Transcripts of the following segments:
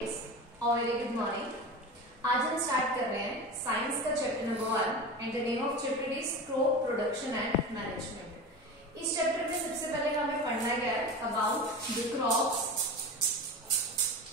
और very good morning. आज हम स्टार्ट कर रहे हैं साइंस का chapter number 1 and the name of chapter is crop production and management. इस चैप्टर में सबसे पहले हमें पढ़ना गया है अबाउट द क्रॉप्स।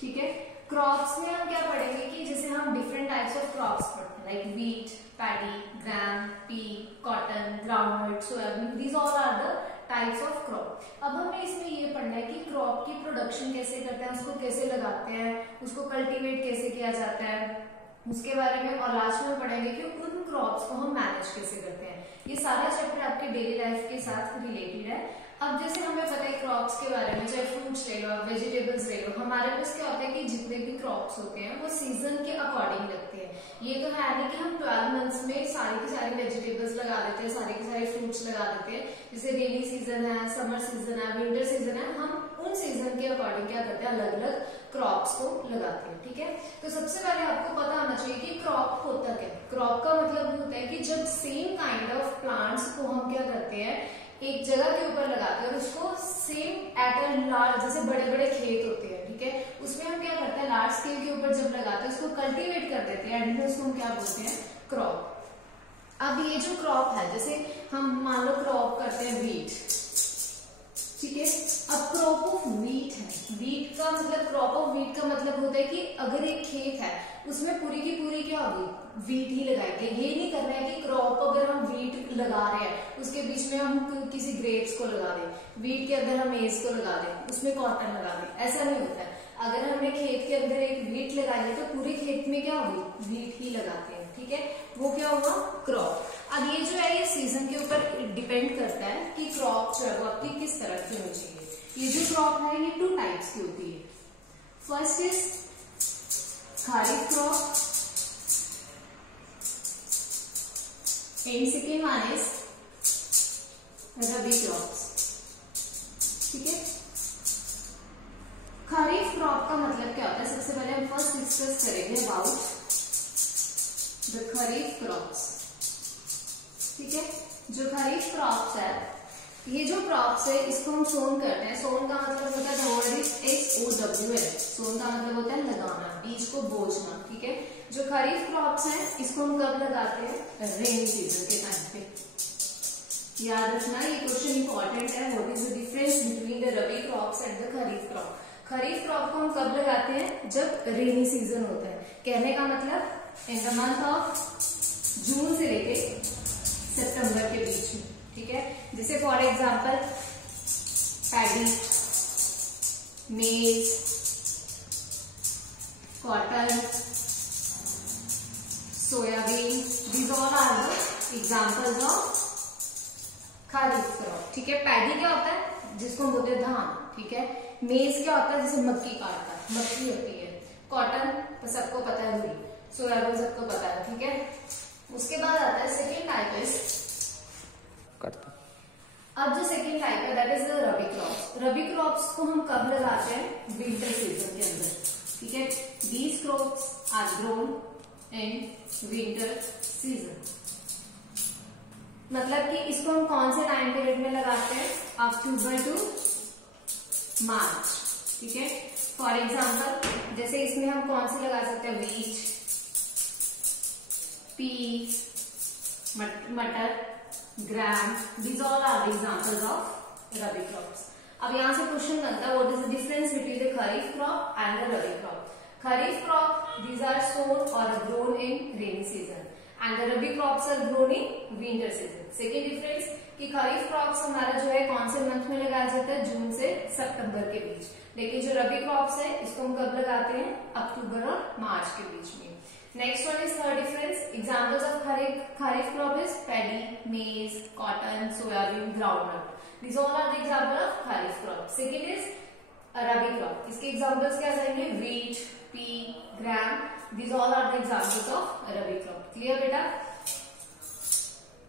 ठीक है, क्रॉप्स में हम क्या पढ़ेंगे कि जैसे हम डिफरेंट टाइप्स ऑफ क्रॉप्स पढ़ते हैं like wheat, paddy, gram, pea, cotton, groundnut, soybean, these all are the types of crop. अब हमें इसमें ये पढ़ना है कि क्रॉप की प्रोडक्शन कैसे करते हैं, उसको कैसे लगाते हैं, उसको कल्टीवेट कैसे किया जाता है उसके बारे में, और लास्ट में पढ़ेंगे कि उन क्रॉप्स को हम मैनेज कैसे करते हैं। ये सारा चैप्टर आपके डेली लाइफ के साथ रिलेटेड है। अब जैसे हमें पता है क्रॉप्स के बारे में, चाहे फ्रूट्स ले लो, वेजिटेबल्स ले लो, हमारे पास क्या होता है कि जितने भी क्रॉप्स होते हैं वो सीजन के अकॉर्डिंग लगते हैं। ये तो है नहीं कि हम 12 मंथ्स में सारी की सारी वेजिटेबल्स लगा देते हैं, सारे के सारे फ्रूट्स लगा देते हैं। जैसे रेनी सीजन है, समर सीजन है, विंटर सीजन है, हम उन सीजन के अकॉर्डिंग क्या करते हैं, अलग अलग क्रॉप्स को लगाते हैं। ठीक है, तो सबसे पहले आपको पता होना चाहिए कि क्रॉप होता क्या है। क्रॉप का मतलब होता है कि जब सेम काइंड ऑफ प्लांट्स को हम क्या करते हैं, एक जगह के ऊपर लगाते हैं और उसको सेम एट अ लार्ज, जैसे बड़े बड़े खेत होते हैं, ठीक है, उसमें हम क्या करते हैं, लार्ज स्केल के ऊपर जब लगाते हैं उसको कल्टीवेट कर देते हैं एंड उसको हम क्या बोलते हैं, क्रॉप। अब ये जो क्रॉप है, जैसे हम मान लो क्रॉप करते हैं वीट, ठीक है। अब क्रॉप ऑफ वीट है, वीट का मतलब, क्रॉप ऑफ वीट का मतलब होता है कि अगर एक खेत है उसमें पूरी की पूरी क्या होगी, वीट ही लगाएंगे। ये नहीं करना है कि क्रॉप अगर हम वीट लगा रहे हैं उसके बीच में हम किसी ग्रेप्स को लगा दें, वीट के अंदर हम मेज को लगा दें, उसमें कॉटन लगा दें, ऐसा नहीं होता है। अगर हमने खेत के अंदर एक वीट लगाई है तो पूरे खेत में क्या होगी, वीट ही लगाते हैं, ठीक है, वो क्या हुआ, क्रॉप। अब ये जो है ये सीजन के ऊपर डिपेंड करता है कि क्रॉप जो है वो आपकी किस तरह की होनी चाहिए। ये जो क्रॉप है ये 2 टाइप्स की होती है। First is kharif crop and second one is rabi crops. ठीक है, खरीफ क्रॉप का मतलब क्या होता है, सबसे पहले हम फर्स्ट डिस्कस करेंगे अबाउट द खरीफ क्रॉप्स। ठीक है, जो खरीफ क्रॉप्स है, ये जो क्रॉप्स है इसको हम सोन करते हैं। सोन का मतलब होता है, द वर्ड इज SOWN। सोन का मतलब होता है लगाना, बीज को बोझना। ठीक है, जो खरीफ क्रॉप्स हैं इसको हम कब लगाते हैं, रेनी सीजन के टाइम पे। याद रखना ये क्वेश्चन इंपॉर्टेंट है। What is the difference between the rabi crops and the kharif crop. Kharif crop को हम कब लगाते हैं, जब रेनी सीजन होता है। कहने का मतलब in the month of June से लेके सितंबर के बीच में। ठीक है, जैसे for example paddy, maize, cotton, soybean, these all are the examples of kharif crop. ठीक है, पैडी क्या होता है, जिसको हम बोलते हैं धान। ठीक है, मेज क्या होता है, जैसे मक्की काटता है, मक्की होती है। कॉटन तो सबको पता है, रुई, सोयाबीन सबको पता है। ठीक है, उसके बाद आता है सेकेंड टाइप इज, अब जो सेकेंड टाइप है that is the rabi crops. Rabi crops को हम कब लगाते हैं, विंटर सीजन के अंदर। ठीक है, these crops are grown in winter season. मतलब कि इसको हम कौन से टाइम पीरियड में लगाते हैं, अक्टूबर टू मार्च। ठीक है, फॉर एग्जाम्पल जैसे इसमें हम कौन से लगा सकते हैं, वीट, पी, मटर, ग्राम, these all are the examples of rabi crops. अब यहाँ से क्वेश्चन बनता है, what is the difference between the kharif crop and the rabi crop? Kharif crop, these are sown or grown in rainy season, and the rabi crops are grown in winter season. Second difference कि खरीफ crops हमारा जो है कौन से month में लगाया जाता है, जून से सितंबर के बीच। लेकिन जो रबी क्रॉप्स है इसको हम कब लगाते हैं, अक्टूबर और मार्च के बीच में। Next one is third difference. Examples of kharif crop is paddy, maize, cotton, soyabean, groundnut. These all are the example of kharif crop. Second is rabi crop. इसके examples क्या जाएंगे, wheat, pea, gram. These all are the examples of rabi crop. Clear बेटा?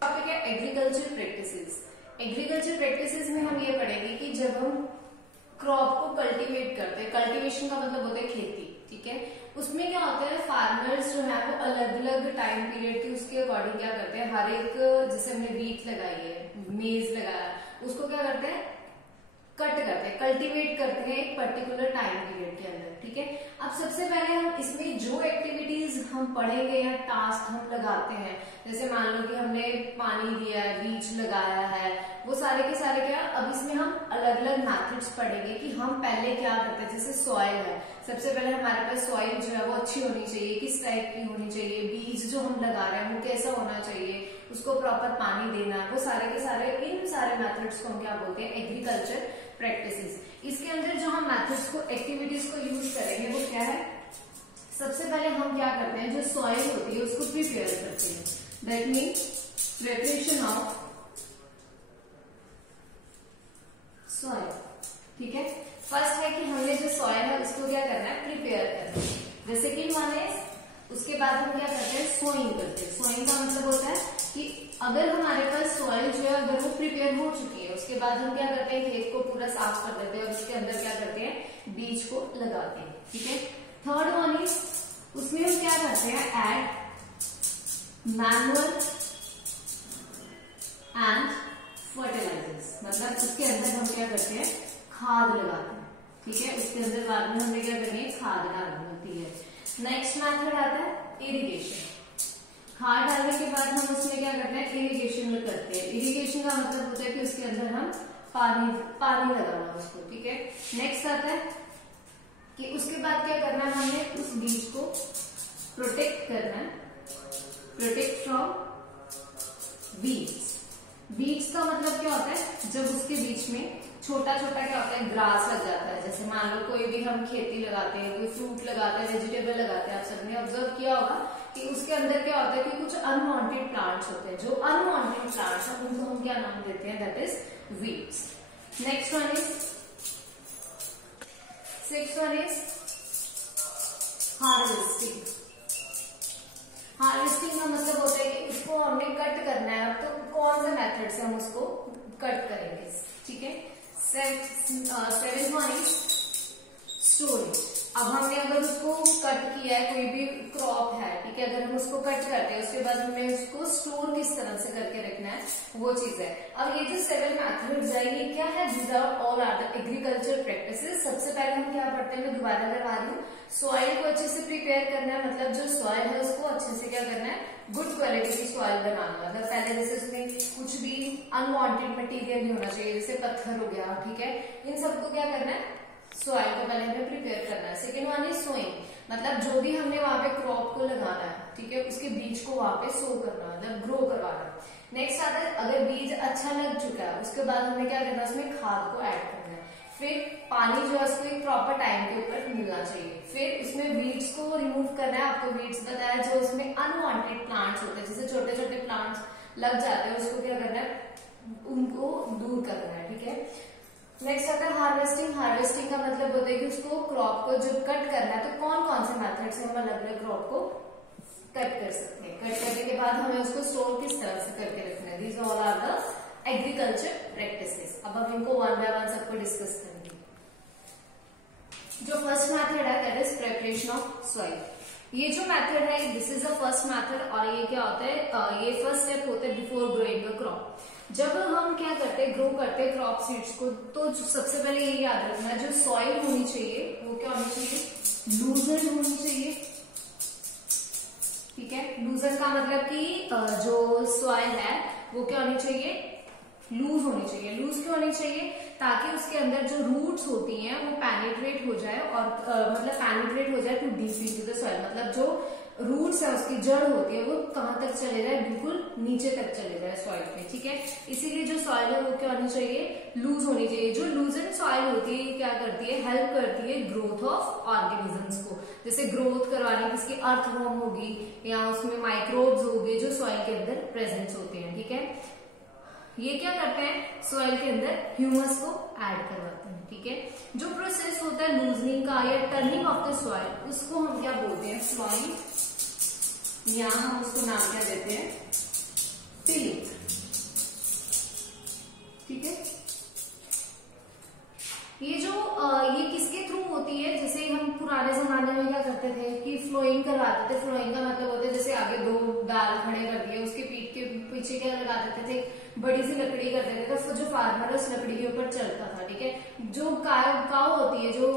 Topic है agriculture practices. Agriculture practices में हम ये पढ़ेंगे कि जब हम क्रॉप को कल्टीवेट करते हैं, कल्टीवेशन का मतलब होता है खेती। ठीक है, उसमें क्या होता है, फार्मर्स जो है वो अलग अलग टाइम पीरियड के उसके अकॉर्डिंग क्या करते हैं, हर एक, जैसे हमने वीट लगाई है, मेज लगाया, उसको क्या करते हैं, कट करते हैं, कल्टीवेट करते हैं एक पर्टिकुलर टाइम पीरियड के अंदर, ठीक है। अब सबसे पहले हम इसमें जो एक्टिविटीज हम पढ़ेंगे या टास्क हम लगाते हैं, जैसे मान लो कि हमने पानी दिया है, बीज लगाया है, वो सारे के सारे क्या, अब इसमें हम अलग अलग मैथड्स पढ़ेंगे कि हम पहले क्या करते हैं। जैसे सॉइल है, सबसे पहले हमारे पास सॉइल जो है वो अच्छी होनी चाहिए, किस टाइप की होनी चाहिए, बीज जो हम लगा रहे हैं वो कैसा होना चाहिए, उसको प्रॉपर पानी देना, वो सारे के सारे, इन सारे मेथड्स को हम क्या बोलते हैं, एग्रीकल्चर प्रैक्टिसेस। इसके अंदर जो हम मेथड्स को, एक्टिविटीज को यूज करेंगे वो क्या है, सबसे पहले हम क्या करते हैं, जो सॉइल होती है उसको प्रिपेयर करते हैं, that means preparation of soil, ठीक है। फर्स्ट है कि हमने जो सॉइल है उसको क्या करना है, प्रिपेयर करना है। जैसे कि माने उसके बाद हम क्या करते हैं, सोइंग करते हैं। सोइंग का मतलब होता है कि अगर हमारे पास सॉइल जो है अगर वो प्रिपेयर हो चुकी है, उसके बाद हम क्या करते हैं, खेत को पूरा साफ कर देते हैं और उसके अंदर क्या करते हैं, बीज को लगाते हैं, ठीक है। थर्ड वन इज, उसमें हम क्या करते हैं, ऐड मैनुअल एंड फर्टिलाइजर्स, मतलब उसके अंदर हम क्या करते हैं, खाद लगाते हैं, ठीक है। उसके अंदर बाद में हमने क्या करनी है, खाद डालनी होती है। नेक्स्ट मेथड आता है इरिगेशन। खाद डालने के बाद हम उसमें क्या करते हैं, इरिगेशन में करते हैं। इरिगेशन का मतलब होता है कि उसके अंदर हम पानी लगाना उसको, ठीक है। नेक्स्ट आता है कि उसके बाद क्या करना है, हमने उस बीज को प्रोटेक्ट करना है, प्रोटेक्ट फ्रॉम वीड्स। वीड्स का मतलब क्या होता है, जब उसके बीच में छोटा छोटा क्या होता है, ग्रास लग जाता है। जैसे मान लो कोई भी हम खेती लगाते हैं, कोई फ्रूट लगाते हैं, वेजिटेबल लगाते हैं, आप सबने ऑब्जर्व किया होगा कि उसके अंदर क्या होता है कि कुछ अनवांटेड प्लांट्स होते हैं। जो अनवांटेड प्लांट्स हैं उनको हम क्या नाम देते हैं, that is weeds. Next one is, sixth one is harvesting. Harvesting का मतलब होता है कि उसको हमने कट करना है। अब तो कौन से मेथड से हम उसको कट करेंगे, ठीक है। Seventh one is storage. अब हमने अगर उसको कट किया है, कोई भी क्रॉप है, ठीक है, अगर हम उसको कट करते हैं उसके बाद हमें उसको स्टोर किस तरह से करके रखना है, वो चीज है। अब ये जो 7 मेथड्स है ये क्या है, this are all are the agriculture practices. सबसे पहले हम क्या पढ़ते हैं, मैं दोबारा करवा रही हूँ, सॉइल को अच्छे से प्रिपेयर करना है, मतलब जो सॉइल है उसको अच्छे से क्या करना है, गुड क्वालिटी की सॉइल बनाना। मतलब पहले जैसे उसमें कुछ भी अनवांटेड मटेरियल नहीं होना चाहिए, जैसे पत्थर हो गया, ठीक है, इन सबको क्या करना है, सॉइल को पहले हमें प्रिपेयर करना है। सेकेंड वन इज सोइंग, मतलब जो भी हमने वहां पे क्रॉप को लगाना है, ठीक है, उसके बीज को वहां पे सो करना, मतलब ग्रो करवाना। नेक्स्ट आता है, अगर बीज अच्छा लग चुका है उसके बाद हमें क्या करना है, उसमें खाद को ऐड करना है। फिर पानी जो है उसको एक प्रॉपर टाइम के ऊपर मिलना चाहिए। फिर उसमें वीड्स को रिमूव करना है। आपको वीड्स बताया जो उसमें अनवांटेड प्लांट्स होते हैं, जैसे छोटे छोटे प्लांट्स लग जाते हैं, उसको क्या करना है, उनको दूर करना है, ठीक है। नेक्स्ट आता है हार्वेस्टिंग। हार्वेस्टिंग का मतलब होता है कि उसको क्रॉप को जब कट करना है तो कौन कौन से मेथड से हम अलग अलग क्रॉप को कट कर सकते हैं। कट करने के बाद हमें उसको स्टोर किस तरह से करके रखना है, these all are the agriculture practices. अब हम इनको वन बाय वन सबको डिस्कस करेंगे। जो फर्स्ट मेथड है that is preparation of soil. ये जो मेथड है this is the first method, और ये क्या होता है, ये फर्स्ट स्टेप होता है बिफोर ग्रोइंग द क्रॉप। जब हम क्या करते हैं, ग्रो करते हैं क्रॉप सीड्स को, तो सबसे पहले ये याद रखना है, जो सॉइल होनी चाहिए वो क्या होनी चाहिए, लूजन होनी चाहिए, ठीक है। लूजन का मतलब कि जो सॉइल है वो क्या होनी चाहिए, लूज होनी चाहिए। लूज क्यों होनी चाहिए, ताकि उसके अंदर जो रूट्स होती हैं वो पेनिट्रेट हो जाए, और मतलब पेनिट्रेट हो जाए to deep into the soil, मतलब जो रूट्स है उसकी जड़ होती है वो कहां तक चले जाए, बिल्कुल नीचे तक चले जाए सॉइल में, ठीक है। इसीलिए जो सॉइल है वो क्या होनी चाहिए, लूज होनी चाहिए। जो लूजन सॉइल होती है क्या करती है, हेल्प करती है ग्रोथ ऑफ ऑर्गेनिजम्स को। जैसे ग्रोथ करवाने किसकी, अर्थवॉर्म होगी या उसमें माइक्रोब्स होंगे जो सॉइल के अंदर प्रेजेंट होते हैं, ठीक है। ये क्या करते हैं, सॉइल के अंदर ह्यूमस को ऐड करवाते हैं, ठीक है। जो प्रोसेस होता है लूजनिंग का या टर्निंग ऑफ द सॉइल, उसको हम क्या बोलते हैं, फ्लॉइंग, या हम उसको नाम क्या देते हैं, टिलिंग, ठीक है। ये जो ये किसके थ्रू होती है, जैसे हम पुराने जमाने में क्या करते थे कि फ्लोइंग करवाते थे। फ्लोइंग का मतलब होता है जैसे आगे 2 बैल खड़े कर दिए, उसके पीठ के पीछे क्या लगा देते थे, बड़ी सी लकड़ी कर देते थे, तो जो फार्मर है उस लकड़ी के ऊपर चलता था। ठीक है, जो काव होती है जो,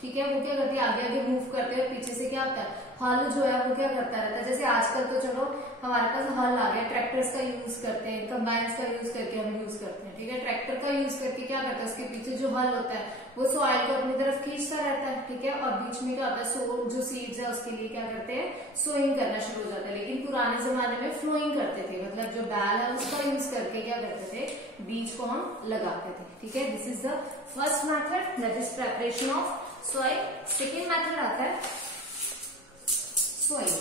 ठीक है, वो क्या करती है, आगे आगे मूव करते हैं, पीछे से क्या होता है, हल जो है वो क्या करता रहता है। जैसे आजकल तो चलो हमारे पास हल आ गया, ट्रैक्टर्स का यूज करते हैं, कंबाइंस का यूज करके हम यूज करते हैं। ठीक है, ट्रैक्टर का यूज करके क्या करता है, उसके पीछे जो हल होता है वो सॉइल को अपनी तरफ खींचता रहता है। ठीक है, और बीच में क्या होता है, जो सीड्स है उसके लिए क्या करते हैं, सोइंग करना शुरू हो जाता है। लेकिन पुराने जमाने में फ्लोइंग करते थे, मतलब जो बैल है उसका यूज करके क्या करते थे, बीज को हम लगाते थे। ठीक है, this is the first method, that is preparation of soil. Second method आता है सोइंग।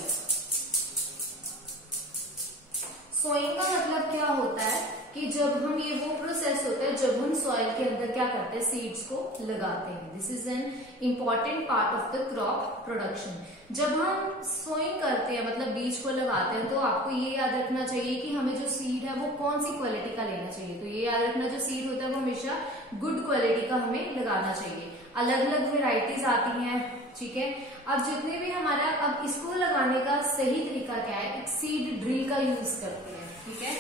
सोइंग का मतलब क्या होता है कि जब हम, ये वो प्रोसेस होता है जब हम सॉइल के अंदर क्या करते हैं, सीड्स को लगाते हैं। This is an important part of the crop production. जब हम सोइंग करते हैं मतलब बीज को लगाते हैं, तो आपको ये याद रखना चाहिए कि हमें जो सीड है वो कौन सी क्वालिटी का लेना चाहिए। तो ये याद रखना, जो सीड होता है वो हमेशा गुड क्वालिटी का हमें लगाना चाहिए। अलग अलग वेराइटीज आती हैं। ठीक है, अब जितने भी हमारा, अब इसको लगाने का सही तरीका क्या है, एक सीड ड्रिल का यूज करते हैं। ठीक है,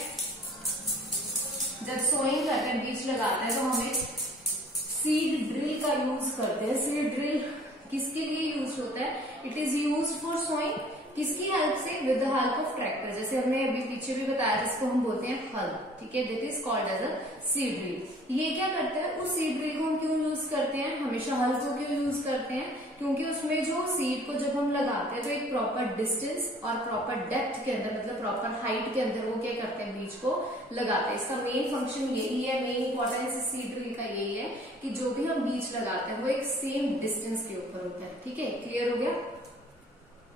जब सोइंग करते हैं, बीज लगाते हैं, तो हमें सीड ड्रिल का यूज करते हैं। सीड ड्रिल किसके लिए यूज होता है, it is use for sowing, किसकी हेल्प से, with the help of tractor. जैसे हमने अभी पीछे भी बताया, जिसको हम बोलते हैं हल। ठीक है, this is called as a seed drill. ये क्या करते हैं, उस सीड ड्रिल को हम क्यों यूज करते हैं, हमेशा हल को क्यों यूज करते हैं, क्योंकि उसमें जो सीड को जब हम लगाते हैं तो एक प्रॉपर डिस्टेंस और प्रॉपर डेप्थ के अंदर, मतलब प्रॉपर हाइट के अंदर वो क्या करते हैं, बीज को लगाते हैं। इसका मेन फंक्शन यही है, मेन इंपॉर्टेंस सीड ड्रिल का यही है कि जो भी हम बीज लगाते हैं वो एक सेम डिस्टेंस के ऊपर होता है। ठीक है, क्लियर हो गया।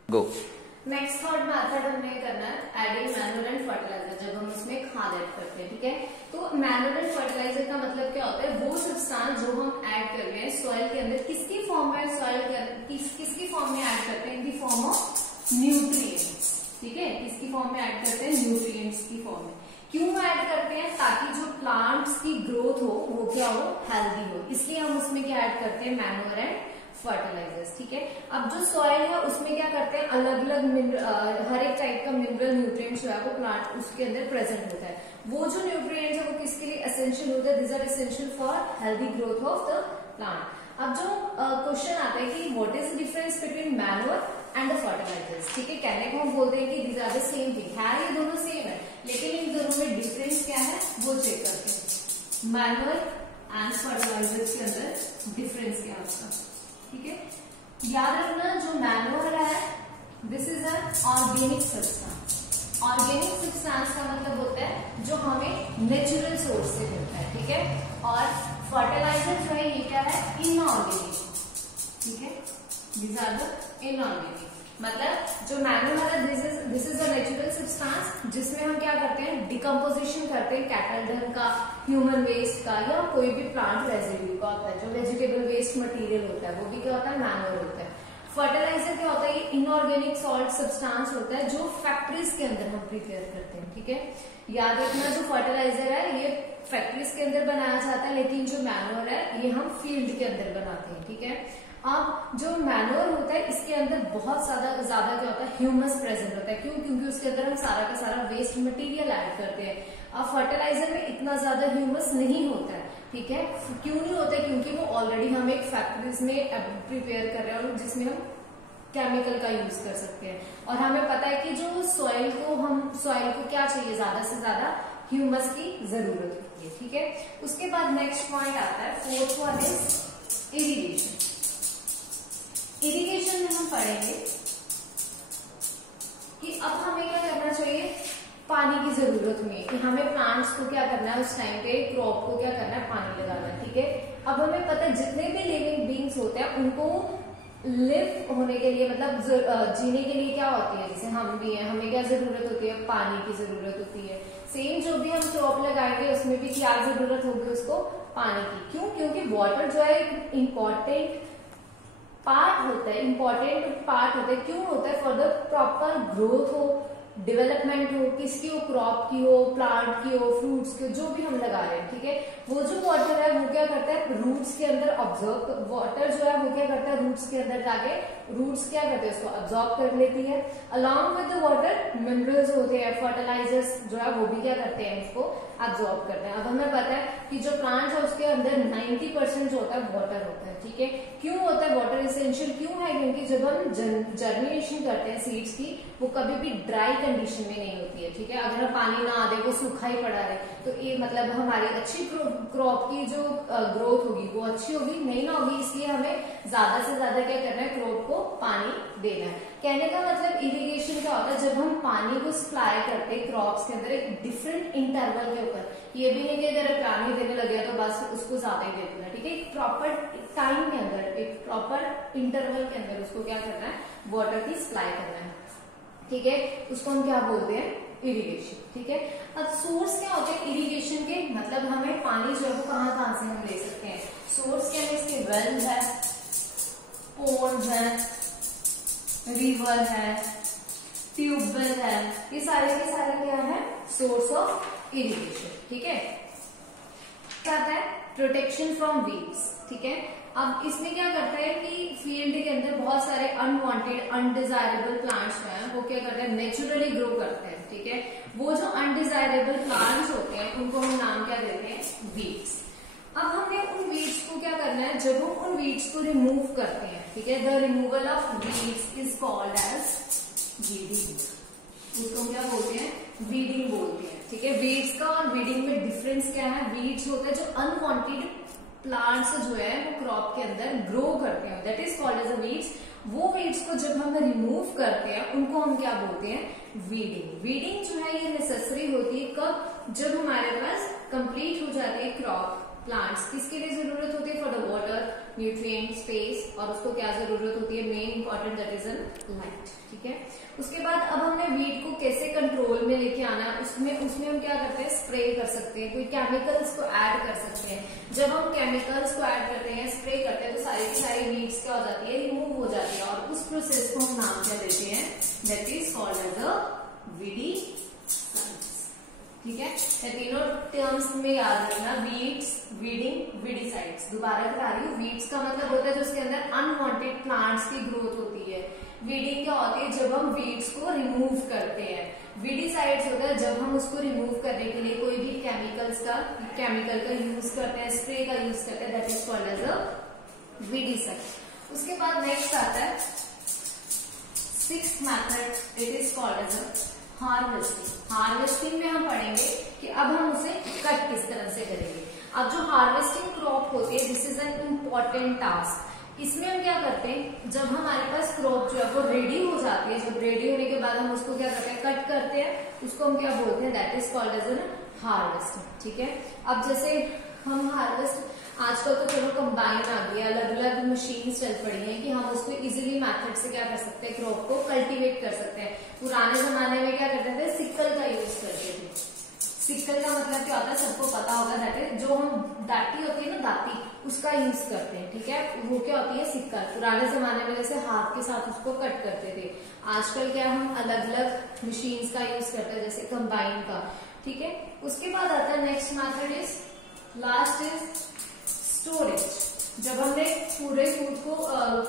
गो। नेक्स्ट थर्ड मेथड हमने करना है एडिंग मैन्योर एंड फर्टिलाइजर, जब हम उसमें खाद ऐड करते हैं। ठीक है, तो मैन्योर एंड फर्टिलाइजर का मतलब क्या होता है, वो सब्सटेंस जो हम ऐड कर रहे हैं सॉइल के अंदर, किसकी फॉर्म में, सॉइल के किसकी फॉर्म में ऐड करते हैं, इन दी फॉर्म ऑफ न्यूट्रिएंट्स। ठीक है, किसकी फॉर्म में ऐड करते हैं, न्यूट्रिएंट्स की फॉर्म में। क्यों ऐड करते हैं, ताकि जो प्लांट्स की ग्रोथ हो वो क्या हो, हेल्दी हो, इसलिए हम उसमें क्या ऐड करते हैं, मैन्योर एंड फर्टिलाइजर्स। ठीक है, अब जो सॉइल है उसमें क्या करते हैं, अलग अलग हर एक टाइप का मिनरल न्यूट्रिएंट्स जो है वो प्लांट उसके अंदर प्रेजेंट होता है। वो जो न्यूट्रिएंट्स है वो किसके लिए एसेंशियल होता है, this are essential for healthy growth of the plant. अब जो क्वेश्चन आता है कि what is the difference between manure and the fertilizers. ठीक है, कहने को हम बोलते हैं कि these are the same thing है, ये दोनों सेम है, लेकिन इन दोनों में डिफरेंस क्या है वो चेक करते हैं। मैन्योर एंड फर्टिलाइजर्स के अंदर डिफरेंस क्या होता है। ठीक है, याद रखना, जो मैन्योर है this is an organic substance. Organic substance का मतलब होता है जो हमें नेचुरल सोर्स से मिलता है। ठीक है, और फर्टिलाइजर जो है ये क्या है, इनऑर्गेनिक। ठीक है, दीज आर द इनऑर्गेनिक, मतलब जो मैन्योर है this is a natural substance जिसमें हम क्या करते हैं, डिकम्पोजिशन करते हैं कैटल डंग का, ह्यूमन वेस्ट का, या कोई भी प्लांट रेजिड्यू का होता है। जो वेजिटेबल वेस्ट मटेरियल होता है वो भी क्या होता है, मैन्योर होता है। फर्टिलाइजर क्या होता है, ये इनऑर्गेनिक सॉल्ट सब्सटेंस होता है जो फैक्ट्रीज के अंदर हम प्रिपेयर करते हैं। ठीक है, याद रखना, जो फर्टिलाइजर है ये फैक्ट्रीज के अंदर बनाया जाता है, लेकिन जो मैन्योर है ये हम फील्ड के अंदर बनाते हैं। ठीक है, अब जो मैन्योर होता है इसके अंदर बहुत ज्यादा क्या होता है, ह्यूमस प्रेजेंट होता है। क्यों, क्योंकि उसके अंदर हम सारा का सारा वेस्ट मटेरियल ऐड करते हैं। अब फर्टिलाइजर में इतना ज्यादा ह्यूमस नहीं होता है। ठीक है, क्यों नहीं होता है, क्योंकि वो ऑलरेडी हम एक फैक्ट्रीज में प्रिपेयर कर रहे हैं और जिसमें हम केमिकल का यूज कर सकते हैं। और हमें पता है कि जो सॉइल को क्या चाहिए, ज्यादा से ज्यादा ह्यूमस की जरूरत होती है। ठीक है, उसके बाद नेक्स्ट पॉइंट आता है, fourth one is irrigation. Irrigation में हम पढ़ेंगे कि अब हमें क्या करना चाहिए, पानी की जरूरत में, कि हमें प्लांट्स को क्या करना है, उस टाइम पे क्रॉप को क्या करना है, पानी लगाना है। ठीक है, अब हमें पता है जितने भी लिविंग बींग्स होते हैं उनको लिव होने के लिए, मतलब जीने के लिए क्या होती है, जैसे हम भी हैं, हमें क्या जरूरत होती है, पानी की जरूरत होती है। सेम जो भी हम क्रॉप लगाएंगे उसमें भी क्या जरूरत होगी, उसको पानी की। क्यों, क्योंकि वाटर जो है एक इम्पॉर्टेंट पार्ट होता है, क्यों होता है, for the proper growth development हो, किसकी हो, क्रॉप की हो, प्लांट की हो, फ्रूट्स की हो, जो भी हम लगा रहे हैं, ठीक है, वो जो वाटर है वो क्या करता है, रूट्स के अंदर ऑब्जर्व, वाटर जो है वो क्या करता है, रूट्स के अंदर जाके रूट्स क्या करते हैं, उसको ऑब्जॉर्ब कर लेती है। Along with the water minerals होते हैं, फर्टिलाइजर्स जो है वो भी क्या करते हैं, उसको ऑब्जॉर्ब करते हैं। अब हमें पता है कि जो प्लांट है उसके अंदर 90% जो होता है वाटर होता है, ठीक है। क्यों होता है वाटर इसेंशियल, क्यों है, क्योंकि जब हम जर्मिनेशन करते हैं सीड्स की, वो कभी भी ड्राई कंडीशन में नहीं होती है, ठीक है। अगर हम पानी ना दे, वो सूखा ही पड़ा रहे, तो ये मतलब हमारी अच्छी क्रॉप की जो ग्रोथ होगी वो अच्छी होगी नहीं ना होगी। इसलिए हमें ज्यादा से ज्यादा क्या करना है, क्रॉप को पानी देना है। कहने का मतलब इरिगेशन क्या होता है, जब हम पानी को सप्लाई करते हैं क्रॉप्स के अंदर एक डिफरेंट इंटरवल के ऊपर, ये भी नहीं कि अगर पानी देने लगे तो बस उसको ज्यादा ही दे देना, ठीक है। एक प्रॉपर टाइम के अंदर, एक प्रॉपर इंटरवल के अंदर उसको क्या करना है, वाटर की सप्लाई करना है, ठीक है। उसको हम क्या बोलते हैं, इरिगेशन, ठीक है। अब सोर्स क्या होते हैं इरिगेशन के, मतलब हमें पानी जो है वो कहां से हम ले सकते हैं। सोर्स क्या है, इसके वेल है, पोन्ड है, रिवर है, ट्यूबवेल है, ये सारे के सारे क्या है, सोर्स ऑफ इरिगेशन, ठीक है। क्या है, प्रोटेक्शन फ्रॉम वीड्स, ठीक है। अब इसमें क्या करता है कि फील्ड के अंदर बहुत सारे अनवांटेड अनडिजायरेबल प्लांट्स हैं, वो क्या करते हैं, नेचुरली ग्रो करते हैं, ठीक है। वो जो अनडिजायरेबल प्लांट्स होते हैं उनको हम नाम क्या देते हैं, वीड्स। अब हमने उन वीड्स को क्या करना है, जब हम उन वीड्स को रिमूव करते हैं, ठीक है, the removal of weeds is called as weeding. उसको क्या बोलते हैं, वीडिंग बोलते हैं, ठीक है। वीड्स का और वीडिंग में डिफरेंस क्या है, वीड्स होते हैं जो अनवांटेड प्लांट्स जो है वो क्रॉप के अंदर ग्रो करते हैं, that is called as a weeds. वो वीड्स को जब हम रिमूव करते हैं उनको हम क्या बोलते हैं, वीडिंग। वीडिंग जो है ये नेसेसरी होती है कब, जब हमारे पास कंप्लीट हो जाती है क्रॉप प्लांट्स, किसके लिए जरूरत होती है, for the water, nutrient, space, और उसको क्या जरूरत होती है, main important that is light, ठीक है। उसके बाद अब हमने वीड को कैसे कंट्रोल में लेके आना है, उसमें हम क्या करते हैं, स्प्रे कर सकते हैं, कोई केमिकल्स को ऐड कर सकते हैं। जब हम केमिकल्स को ऐड करते हैं, स्प्रे करते हैं, तो सारी की सारी वीड्स क्या हो जाती है, रिमूव हो जाती है, और उस प्रोसेस को हम नाम क्या देते हैं, that is called as a weedy, ठीक है। तीनों टर्म्स में याद रखना, वीड्स, वीडिंग, वीडिसाइड्स। दोबारा बता रही हूँ, वीड्स का मतलब होता है जो उसके अंदर अनवांटेड प्लांट्स की ग्रोथ होती है। वीडिंग क्या होती है, जब हम वीड्स को रिमूव करते हैं। वीडिसाइड्स होता है जब हम उसको रिमूव करने के लिए कोई भी केमिकल का यूज करते हैं, स्प्रे का यूज करते हैं, that is called as a weedicide. उसके बाद नेक्स्ट आता है sixth method, it is called as a harvesting. Harvesting में हम पढ़ेंगे कि अब हम उसे कट किस तरह से करेंगे। अब जो हार्वेस्टिंग क्रॉप होती है, this is an important task. इसमें हम क्या करते हैं, जब हमारे पास क्रॉप जो है वो रेडी हो जाती है, जब रेडी होने के बाद हम उसको क्या करते हैं, कट करते हैं, उसको हम क्या बोलते हैं, that is called as an harvesting, ठीक है। अब जैसे हम हार्वेस्ट, आजकल तो चलो कंबाइन आ गई, अलग अलग मशीन चल पड़ी हैं कि हम उसको इजीली मेथड से क्या कर सकते हैं, क्रॉप को कल्टीवेट कर सकते हैं। पुराने जमाने में क्या करते थे, सिक्कल का यूज करते थे। सिक्कल का मतलब क्या होता है, सबको पता होगा, दैट इज जो हम दाती होती है ना, दाती, उसका यूज करते हैं, ठीक है। वो क्या होती है, सिक्कल। पुराने जमाने में जैसे हाथ के साथ उसको कट करते थे। आजकल क्या हम अलग अलग मशीन का यूज करते हैं, जैसे कंबाइन का, ठीक है। उसके बाद आता है next method is, last is storage. जब हमने पूरे फूड को,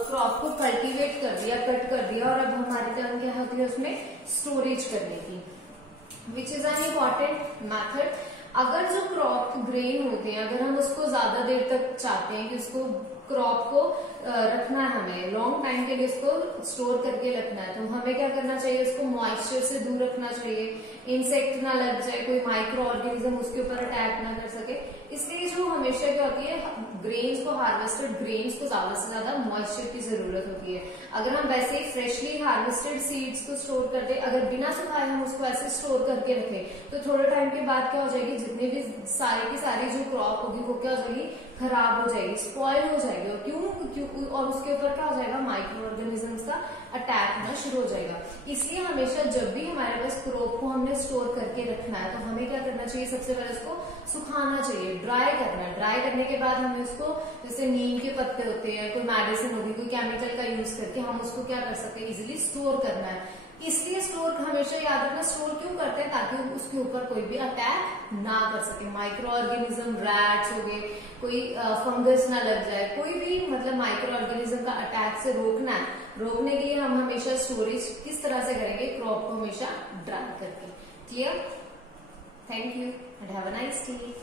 क्रॉप को कल्टीवेट कर दिया, कट कर दिया, और अब हमारी टर्न क्या होती है उसमें स्टोरेज करने की, which is an important method. अगर जो क्रॉप ग्रेन होते हैं, अगर हम उसको ज्यादा देर तक चाहते हैं कि उसको क्रॉप को रखना है, हमें लॉन्ग टाइम के लिए उसको स्टोर करके रखना है, तो हमें क्या करना चाहिए, उसको मॉइस्चर से दूर रखना चाहिए, इंसेक्ट ना लग जाए, कोई माइक्रो ऑर्गेनिज्म उसके ऊपर अटैक ना कर सके। इसलिए जो हमेशा क्या होती है, ग्रेन्स को, हार्वेस्टेड ग्रेन्स को ज्यादा से ज्यादा मॉइस्चर की जरूरत होती है। अगर हम वैसे ही फ्रेशली हार्वेस्टेड सीड्स को स्टोर कर दे, अगर बिना सुखाए हम उसको ऐसे स्टोर करके रखें, तो थोड़े टाइम के बाद क्या हो जाएगी, जितने भी सारी की सारी जो क्रॉप होगी वो क्या हो जाएगी, खराब हो जाएगी, स्पॉइल हो जाएगी। और क्यों, और उसके ऊपर क्या हो जाएगा, माइक्रो ऑर्गेनिजम्स का अटैक होना शुरू हो जाएगा। इसलिए हमेशा जब भी हमारे पास क्रॉप को हमने स्टोर करके रखना है, तो हमें क्या करना चाहिए, सबसे पहले उसको सुखाना चाहिए, ड्राई करना है। ड्राई करने के बाद हमें उसको, जैसे नीम के पत्ते होते हैं, कोई मेडिसिन होगी, कोई केमिकल का यूज करके हम उसको क्या कर सकते हैं, इजिली स्टोर करना है। इसलिए स्टोर हमेशा याद रखना, स्टोर क्यों करते हैं, ताकि उसके ऊपर कोई भी अटैक ना कर सके। माइक्रो ऑर्गेनिज्म, रैट्स हो गए, कोई फंगस ना लग जाए, कोई भी मतलब माइक्रो ऑर्गेनिज्म का अटैक से रोकना है। रोकने के लिए हम हमेशा स्टोरेज किस तरह से करेंगे, क्रॉप को हमेशा ड्राई करके। Clear? Thank you and have a nice day.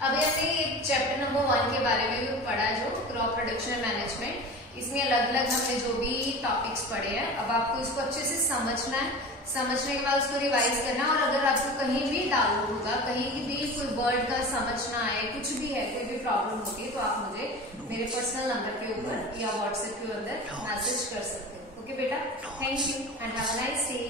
अभी हमने चैप्टर नंबर 1 के बारे में भी पढ़ा, जो क्रॉप प्रोडक्शन मैनेजमेंट। इसमें अलग अलग हमने जो भी टॉपिक्स पढ़े हैं, अब आपको इसको अच्छे से समझना है। समझने के बाद उसको रिवाइज करना है। और अगर आपको कहीं भी डाउट होगा, कहीं भी कोई वर्ड का समझ ना आए, कुछ भी है, कोई भी प्रॉब्लम होगी, तो आप मुझे मेरे पर्सनल नंबर के ऊपर या व्हाट्सएप के अंदर मैसेज कर सकते हो। ओके बेटा, thank you and have a nice day.